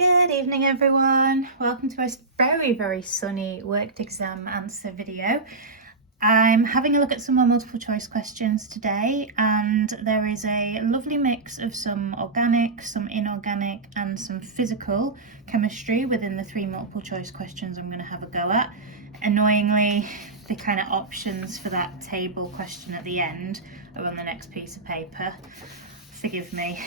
Good evening everyone, welcome to a very sunny worked exam answer video. I'm having a look at some more multiple choice questions today, and there is a lovely mix of some organic, some inorganic and some physical chemistry within the 3 multiple choice questions I'm going to have a go at. Annoyingly, the kind of options for that table question at the end are on the next piece of paper. Forgive me,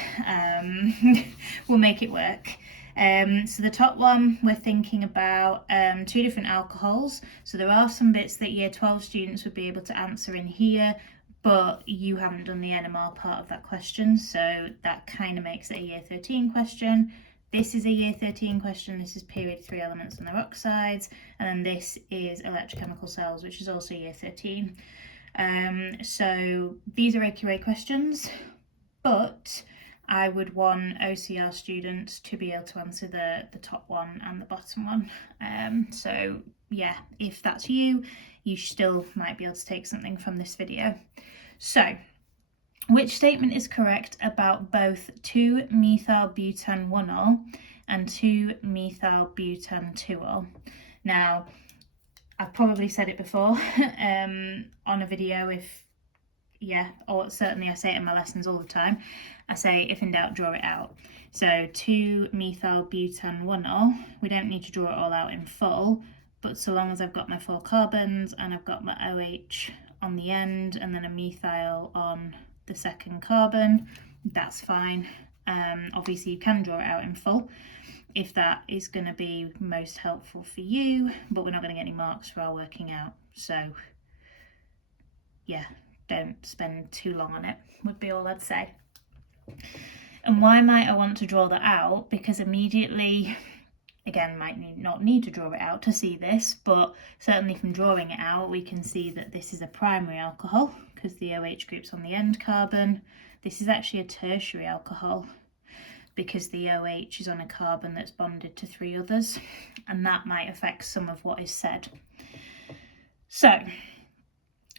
we'll make it work. So the top one, we're thinking about 2 different alcohols. So there are some bits that year 12 students would be able to answer in here, but you haven't done the NMR part of that question, so that kind of makes it a year 13 question. This is a year 13 question, this is period 3 elements and their oxides, and then this is electrochemical cells, which is also year 13. So these are AQA questions, but I would want OCR students to be able to answer the top one and the bottom one. So yeah, if that's you, you still might be able to take something from this video. So, which statement is correct about both 2-methyl-butan-1-ol and 2-methyl-butan-2-ol? Now, I've probably said it before on a video, or certainly I say it in my lessons all the time. I say, if in doubt, draw it out. So 2-methyl-butan-1-ol, we don't need to draw it all out in full, but so long as I've got my 4 carbons and I've got my OH on the end and then a methyl on the second carbon, that's fine. Obviously you can draw it out in full if that is going to be most helpful for you, but we're not going to get any marks for our working out, so yeah, don't spend too long on it, would be all I'd say. And why might I want to draw that out? Because immediately, again, might not need to draw it out to see this, but certainly from drawing it out, we can see that this is a primary alcohol because the OH group's on the end carbon. This is actually a tertiary alcohol because the OH is on a carbon that's bonded to 3 others, and that might affect some of what is said. So,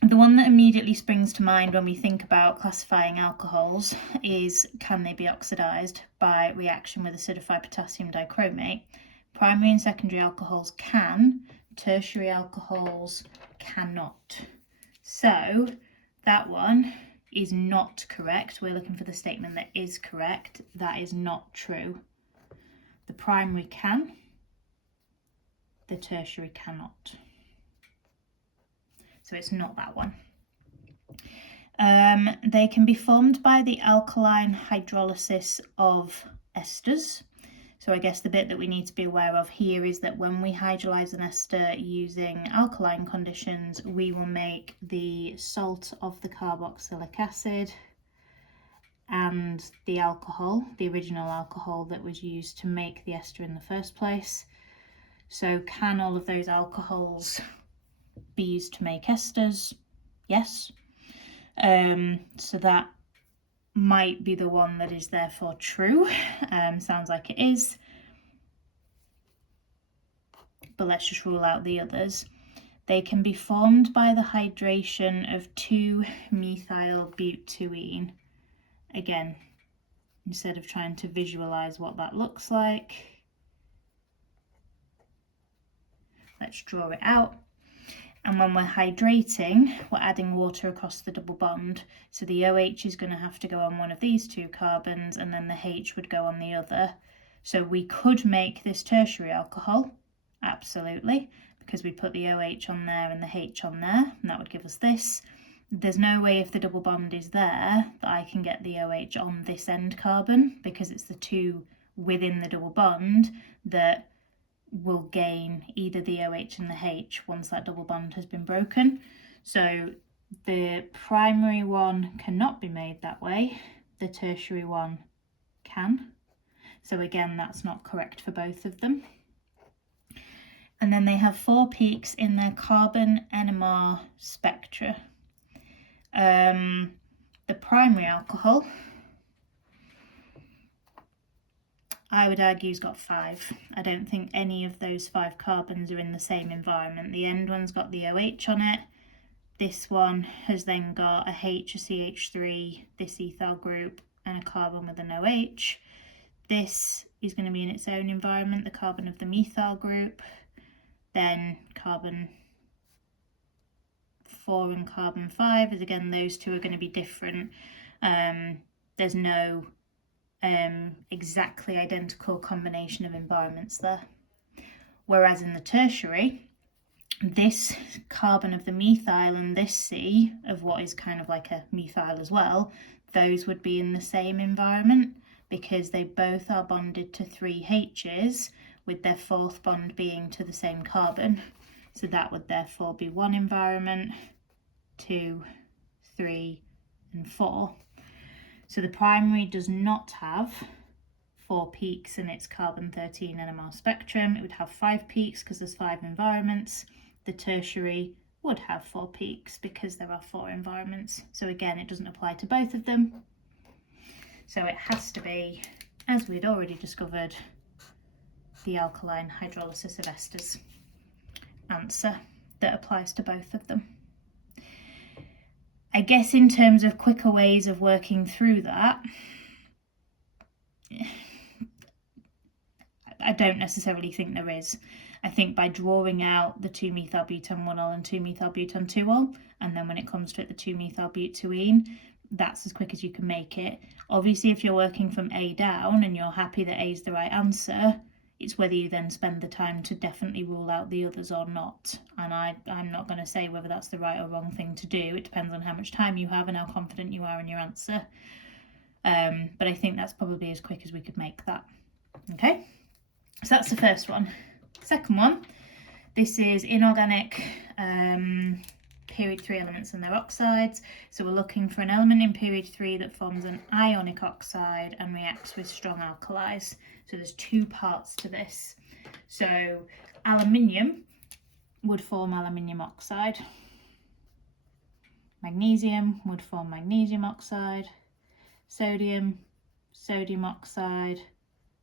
the one that immediately springs to mind when we think about classifying alcohols is, can they be oxidized by reaction with acidified potassium dichromate? Primary and secondary alcohols can, tertiary alcohols cannot. So that one is not correct. We're looking for the statement that is correct. That is not true. The primary can, the tertiary cannot. So it's not that one. They can be formed by the alkaline hydrolysis of esters. So I guess the bit that we need to be aware of here is that when we hydrolyze an ester using alkaline conditions, we will make the salt of the carboxylic acid and the alcohol, the original alcohol that was used to make the ester in the first place. So can all of those alcohols be used to make esters? Yes. So that might be the one that is therefore true. Sounds like it is. But let's just rule out the others. They can be formed by the hydration of 2-methyl-butene. Again, instead of trying to visualize what that looks like, let's draw it out. And when we're hydrating, we're adding water across the double bond. So the OH is going to have to go on one of these 2 carbons, and then the H would go on the other. So we could make this tertiary alcohol, absolutely, because we put the OH on there and the H on there, and that would give us this. There's no way if the double bond is there that I can get the OH on this end carbon, because it's the 2 within the double bond that will gain either the OH and the H once that double bond has been broken. So the primary one cannot be made that way, the tertiary one can. So again, that's not correct for both of them. And then they have 4 peaks in their carbon NMR spectra. The primary alcohol, I would argue, has got 5. I don't think any of those 5 carbons are in the same environment. The end one's got the OH on it. This one has then got a H, a CH3, this ethyl group, and a carbon with an OH. This is going to be in its own environment, the carbon of the methyl group, then carbon 4 and carbon 5, as again those two are going to be different. There's no exactly identical combination of environments there. Whereas in the tertiary, this carbon of the methyl and this C of what is kind of like a methyl as well, those would be in the same environment because they both are bonded to 3 H's, with their 4th bond being to the same carbon. So that would therefore be 1 environment, 2, 3, and 4. So the primary does not have 4 peaks in its carbon-13 NMR spectrum. It would have 5 peaks because there's 5 environments. The tertiary would have 4 peaks because there are 4 environments. So again, it doesn't apply to both of them. So it has to be, as we'd already discovered, the alkaline hydrolysis of esters answer that applies to both of them. I guess in terms of quicker ways of working through that, I don't necessarily think there is. I think by drawing out the 2-methylbutan-1-ol and 2-methylbutan-2-ol, and then when it comes to it, the 2-methylbutuene, that's as quick as you can make it. Obviously, if you're working from A down and you're happy that A is the right answer, it's whether you then spend the time to definitely rule out the others or not. And I'm not going to say whether that's the right or wrong thing to do. It depends on how much time you have and how confident you are in your answer. But I think that's probably as quick as we could make that. Okay, so that's the first one. Second one, this is inorganic period 3 elements and their oxides. So we're looking for an element in period 3 that forms an ionic oxide and reacts with strong alkalis. So there's 2 parts to this. So aluminium would form aluminium oxide. Magnesium would form magnesium oxide. Sodium, sodium oxide.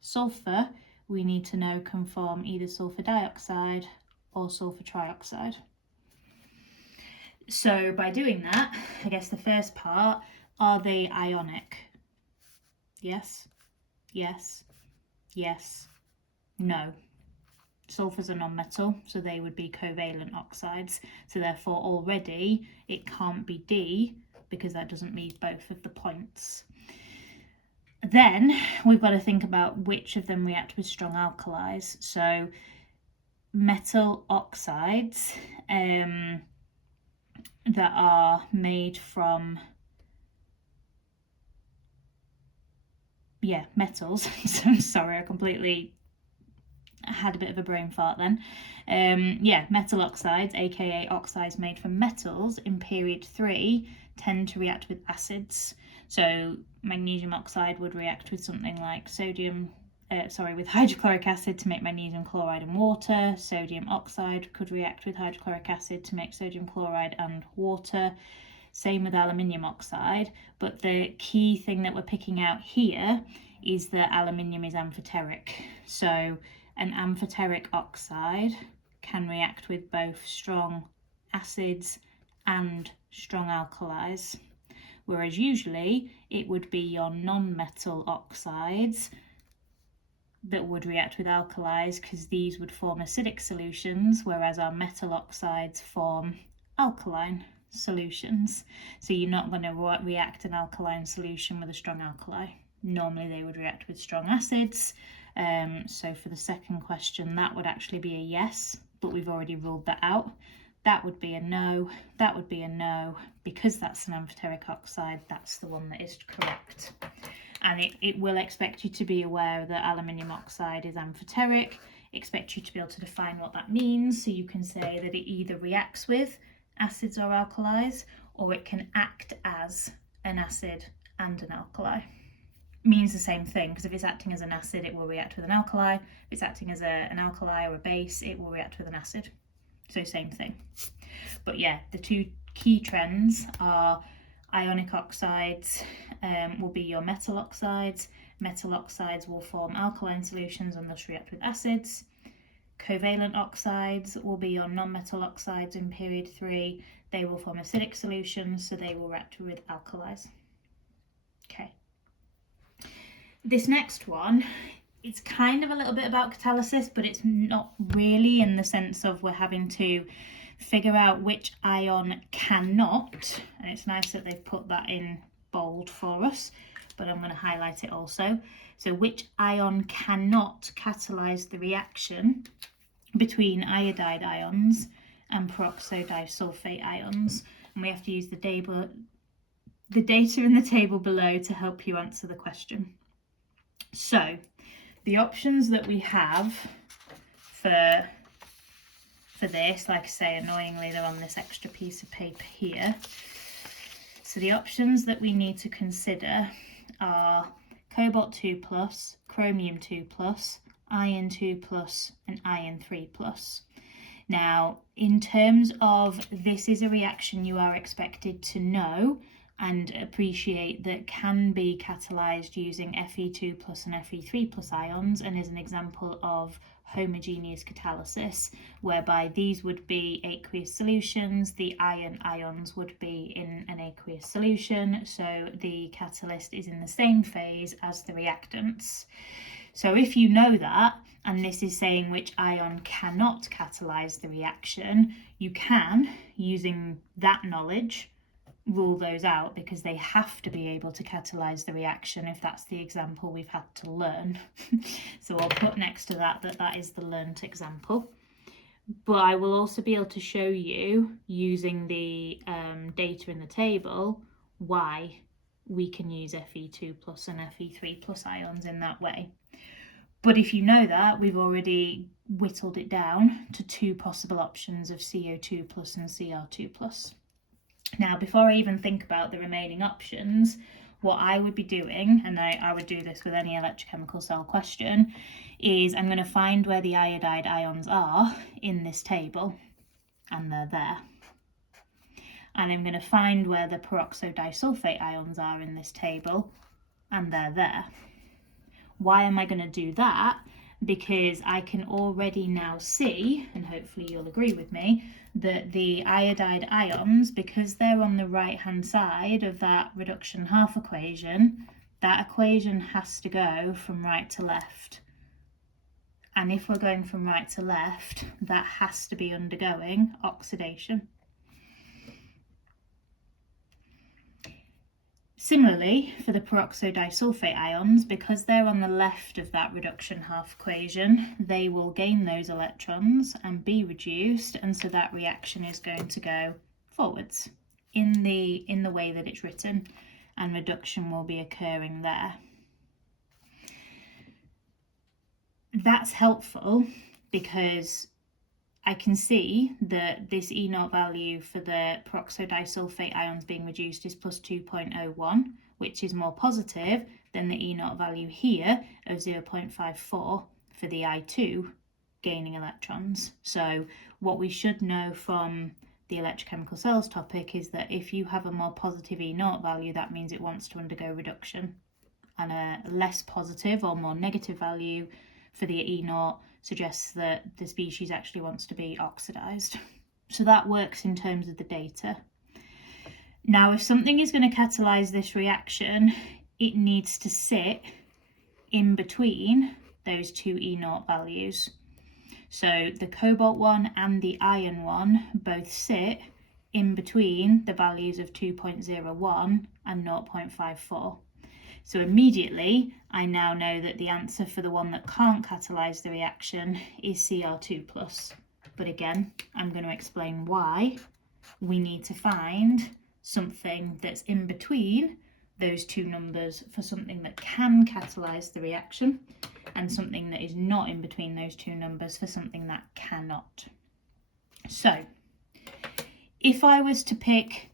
Sulfur, we need to know can form either sulfur dioxide or sulfur trioxide. So by doing that, I guess the first part, are they ionic? Yes, yes, yes, no. Sulfurs are non-metal, so they would be covalent oxides. So therefore already it can't be D because that doesn't meet both of the points. Then we've got to think about which of them react with strong alkalis. So metal oxides that are made from metals. So I'm sorry, I completely had a bit of a brain fart then. Metal oxides, aka oxides made from metals in period 3, tend to react with acids. So magnesium oxide would react with something like with hydrochloric acid to make magnesium chloride and water. Sodium oxide could react with hydrochloric acid to make sodium chloride and water. Same with aluminium oxide, but the key thing that we're picking out here is that aluminium is amphoteric. So an amphoteric oxide can react with both strong acids and strong alkalis, whereas usually it would be your non-metal oxides that would react with alkalis, because these would form acidic solutions, whereas our metal oxides form alkaline solutions. So you're not going to react an alkaline solution with a strong alkali. Normally they would react with strong acids. So for the second question, that would actually be a yes, but we've already ruled that out. That would be a no, that would be a no. Because that's an amphoteric oxide, that's the one that is correct. And it will expect you to be aware that aluminium oxide is amphoteric, expect you to be able to define what that means, so you can say that it either reacts with acids or alkalis, or it can act as an acid and an alkali. Means the same thing, because if it's acting as an acid, it will react with an alkali. If it's acting as an alkali or a base, it will react with an acid. So same thing. But yeah, the 2 key trends are ionic oxides will be your metal oxides. Metal oxides will form alkaline solutions and thus react with acids. Covalent oxides will be your non-metal oxides in period 3. They will form acidic solutions, so they will react with alkalis. Okay. This next one, it's kind of a little bit about catalysis, but it's not really, in the sense of we're having to figure out which ion cannot, and it's nice that they've put that in bold for us, but I'm going to highlight it also. So which ion cannot catalyse the reaction between iodide ions and peroxide disulfate ions, and we have to use the data in the table below to help you answer the question. So the options that we have for this, like I say, annoyingly they're on this extra piece of paper here. So the options that we need to consider are cobalt 2+, chromium 2+, iron 2+, and iron 3+. Now, in terms of this is a reaction you are expected to know and appreciate that can be catalysed using Fe2+ and Fe3+ ions, and is an example of homogeneous catalysis, whereby these would be aqueous solutions, the iron ions would be in an aqueous solution, so the catalyst is in the same phase as the reactants. So if you know that, and this is saying which ion cannot catalyse the reaction, you can, using that knowledge, rule those out, because they have to be able to catalyse the reaction if that's the example we've had to learn. So I'll put next to that that is the learnt example. But I will also be able to show you, using the data in the table, why we can use Fe2+ and Fe3+ ions in that way. But if you know that, we've already whittled it down to two possible options of CO2+ and Cr2+. Now, before I even think about the remaining options, what I would be doing, and I would do this with any electrochemical cell question, is I'm going to find where the iodide ions are in this table, and they're there. And I'm going to find where the peroxide disulfate ions are in this table, and they're there. Why am I going to do that? Because I can already now see, and hopefully you'll agree with me, that the iodide ions, because they're on the right hand side of that reduction half equation, that equation has to go from right to left. And if we're going from right to left, that has to be undergoing oxidation. Similarly, for the peroxide disulfate ions, because they're on the left of that reduction half equation, they will gain those electrons and be reduced, and so that reaction is going to go forwards in the way that it's written, and reduction will be occurring there. That's helpful because I can see that this E0 value for the peroxide disulfate ions being reduced is plus 2.01, which is more positive than the E0 value here of 0.54 for the I2 gaining electrons. So what we should know from the electrochemical cells topic is that if you have a more positive E0 value, that means it wants to undergo reduction, and a less positive or more negative value for the E0 suggests that the species actually wants to be oxidized. So that works in terms of the data. Now, if something is going to catalyze this reaction, it needs to sit in between those two E0 values. So the cobalt one and the iron one both sit in between the values of 2.01 and 0.54. So immediately, I now know that the answer for the one that can't catalyse the reaction is Cr2+. But again, I'm going to explain why we need to find something that's in between those two numbers for something that can catalyse the reaction, and something that is not in between those two numbers for something that cannot. So, if I was to pick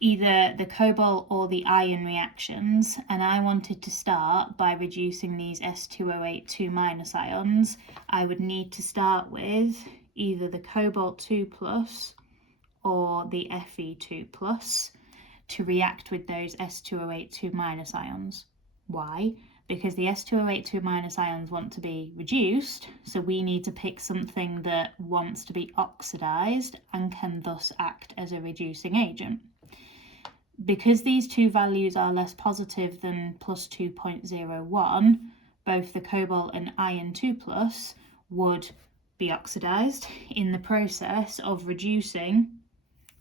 either the cobalt or the iron reactions, and I wanted to start by reducing these S2O8 2- ions, I would need to start with either the cobalt 2+ or the Fe2+ to react with those S2O8 2- ions. Why? Because the S2O8 2- ions want to be reduced, so we need to pick something that wants to be oxidized and can thus act as a reducing agent. Because these two values are less positive than plus 2.01, both the cobalt and iron 2+ would be oxidized in the process of reducing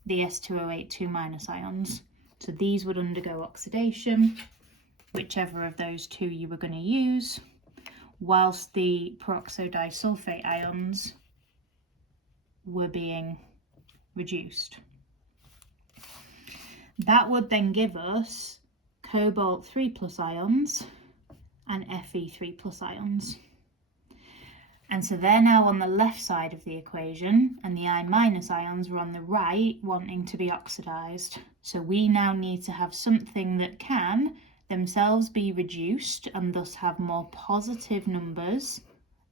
the S2O8 2- ions. So these would undergo oxidation, whichever of those two you were going to use, whilst the peroxodisulfate ions were being reduced. That would then give us cobalt 3+ ions and Fe 3+ ions. And so they're now on the left side of the equation, and the I- ions are on the right, wanting to be oxidized. So we now need to have something that can themselves be reduced and thus have more positive numbers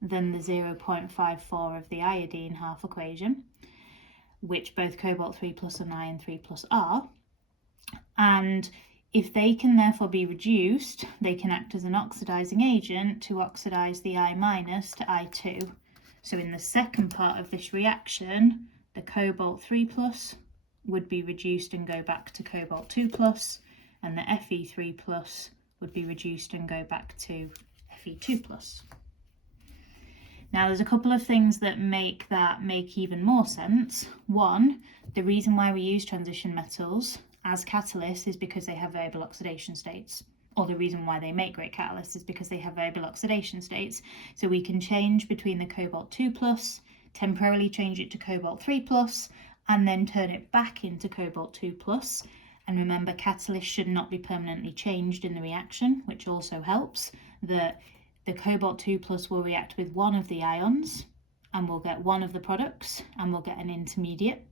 than the 0.54 of the iodine half equation, which both cobalt 3+ and iron 3+ are. And if they can therefore be reduced, they can act as an oxidizing agent to oxidize the I- to I2. So in the second part of this reaction, the cobalt 3+ would be reduced and go back to cobalt 2+, and the Fe 3+ would be reduced and go back to Fe 2+. Now there's a couple of things that make even more sense. One, the reason why we use transition metals as catalysts is because they have variable oxidation states, or the reason why they make great catalysts is because they have variable oxidation states. So we can change between the cobalt 2+, temporarily change it to cobalt 3+, and then turn it back into cobalt 2+. And remember, catalysts should not be permanently changed in the reaction, which also helps. The cobalt 2+ will react with one of the ions, and we'll get one of the products, and we'll get an intermediate.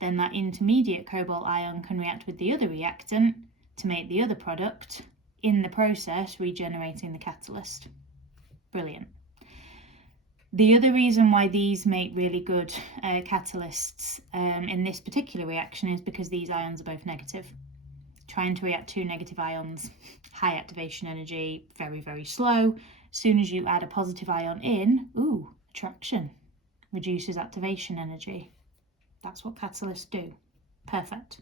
Then that intermediate cobalt ion can react with the other reactant to make the other product, in the process regenerating the catalyst. Brilliant. The other reason why these make really good catalysts in this particular reaction is because these ions are both negative. Trying to react two negative ions, high activation energy, very, very slow. As soon as you add a positive ion in, attraction, reduces activation energy. That's what catalysts do. Perfect.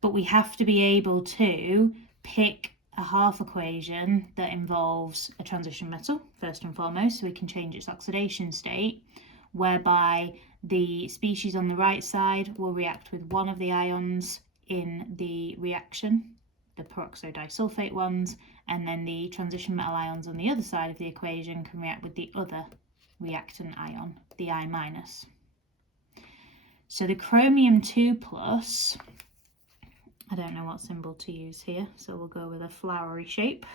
But we have to be able to pick a half equation that involves a transition metal, first and foremost, so we can change its oxidation state, whereby the species on the right side will react with one of the ions in the reaction, the peroxodisulfate ones, and then the transition metal ions on the other side of the equation can react with the other reactant ion, the I-. So the chromium 2+, I don't know what symbol to use here, so we'll go with a flowery shape.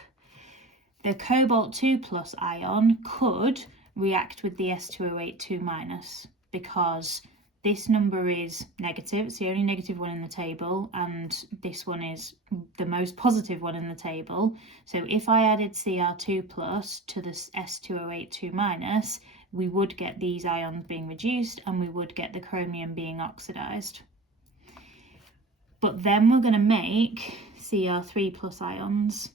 The cobalt 2+ ion could react with the S2O8 2- because this number is negative, it's the only negative one in the table, and this one is the most positive one in the table. So if I added Cr2+ to the S2O8 2-, we would get these ions being reduced and we would get the chromium being oxidized. But then we're going to make Cr3+ ions,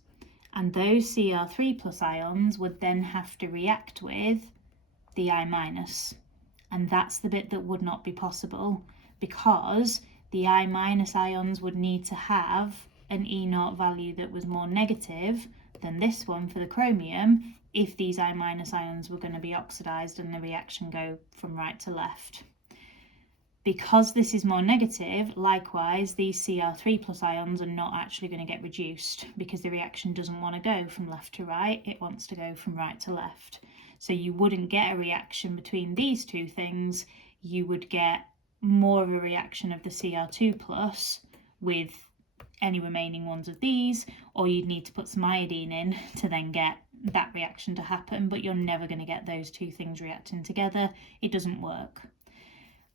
and those Cr3+ ions would then have to react with the I-, and that's the bit that would not be possible because the I- ions would need to have an E0 value that was more negative than this one for the chromium if these I- ions were going to be oxidized and the reaction go from right to left. Because this is more negative, likewise, these Cr3+ ions are not actually going to get reduced because the reaction doesn't want to go from left to right, it wants to go from right to left. So you wouldn't get a reaction between these two things, you would get more of a reaction of the Cr2+ with any remaining ones of these, or you'd need to put some iodine in to then get that reaction to happen, but you're never going to get those two things reacting together. It doesn't work.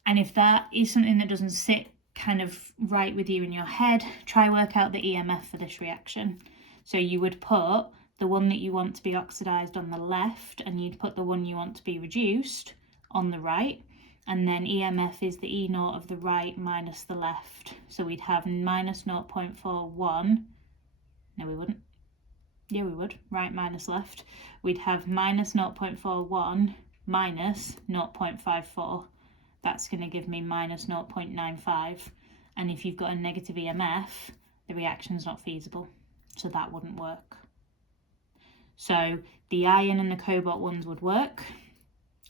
And if that is something that doesn't sit kind of right with you in your head, try work out the EMF for this reaction. So you would put the one that you want to be oxidized on the left, and you'd put the one you want to be reduced on the right, and then EMF is the E0 of the right minus the left. So we'd have minus 0.41, no we wouldn't, yeah we would, right minus left. We'd have minus 0.41 minus 0.54. That's going to give me minus 0.95. and if you've got a negative EMF, the reaction's not feasible, so that wouldn't work. So the iron and the cobalt ones would work,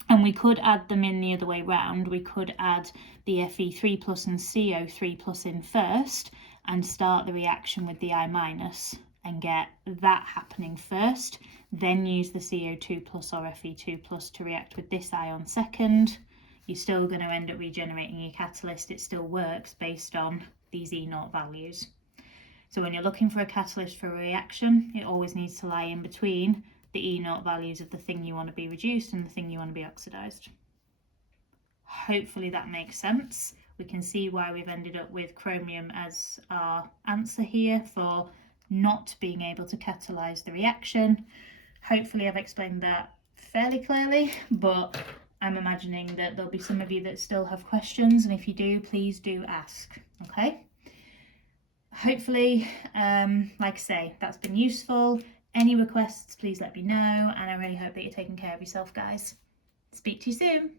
and we could add them in the other way round. We could add the Fe3 plus and CO3 plus in first and start the reaction with the I minus and get that happening first, then use the CO2 plus or Fe2 plus to react with this ion second. You're still going to end up regenerating your catalyst. It still works based on these E0 values. So when you're looking for a catalyst for a reaction, it always needs to lie in between the E0 values of the thing you want to be reduced and the thing you want to be oxidized. Hopefully that makes sense. We can see why we've ended up with chromium as our answer here for not being able to catalyze the reaction. Hopefully I've explained that fairly clearly, but I'm imagining that there'll be some of you that still have questions, and if you do, please do ask, okay? Hopefully, like I say, that's been useful. Any requests, please let me know, and I really hope that you're taking care of yourself, guys. Speak to you soon.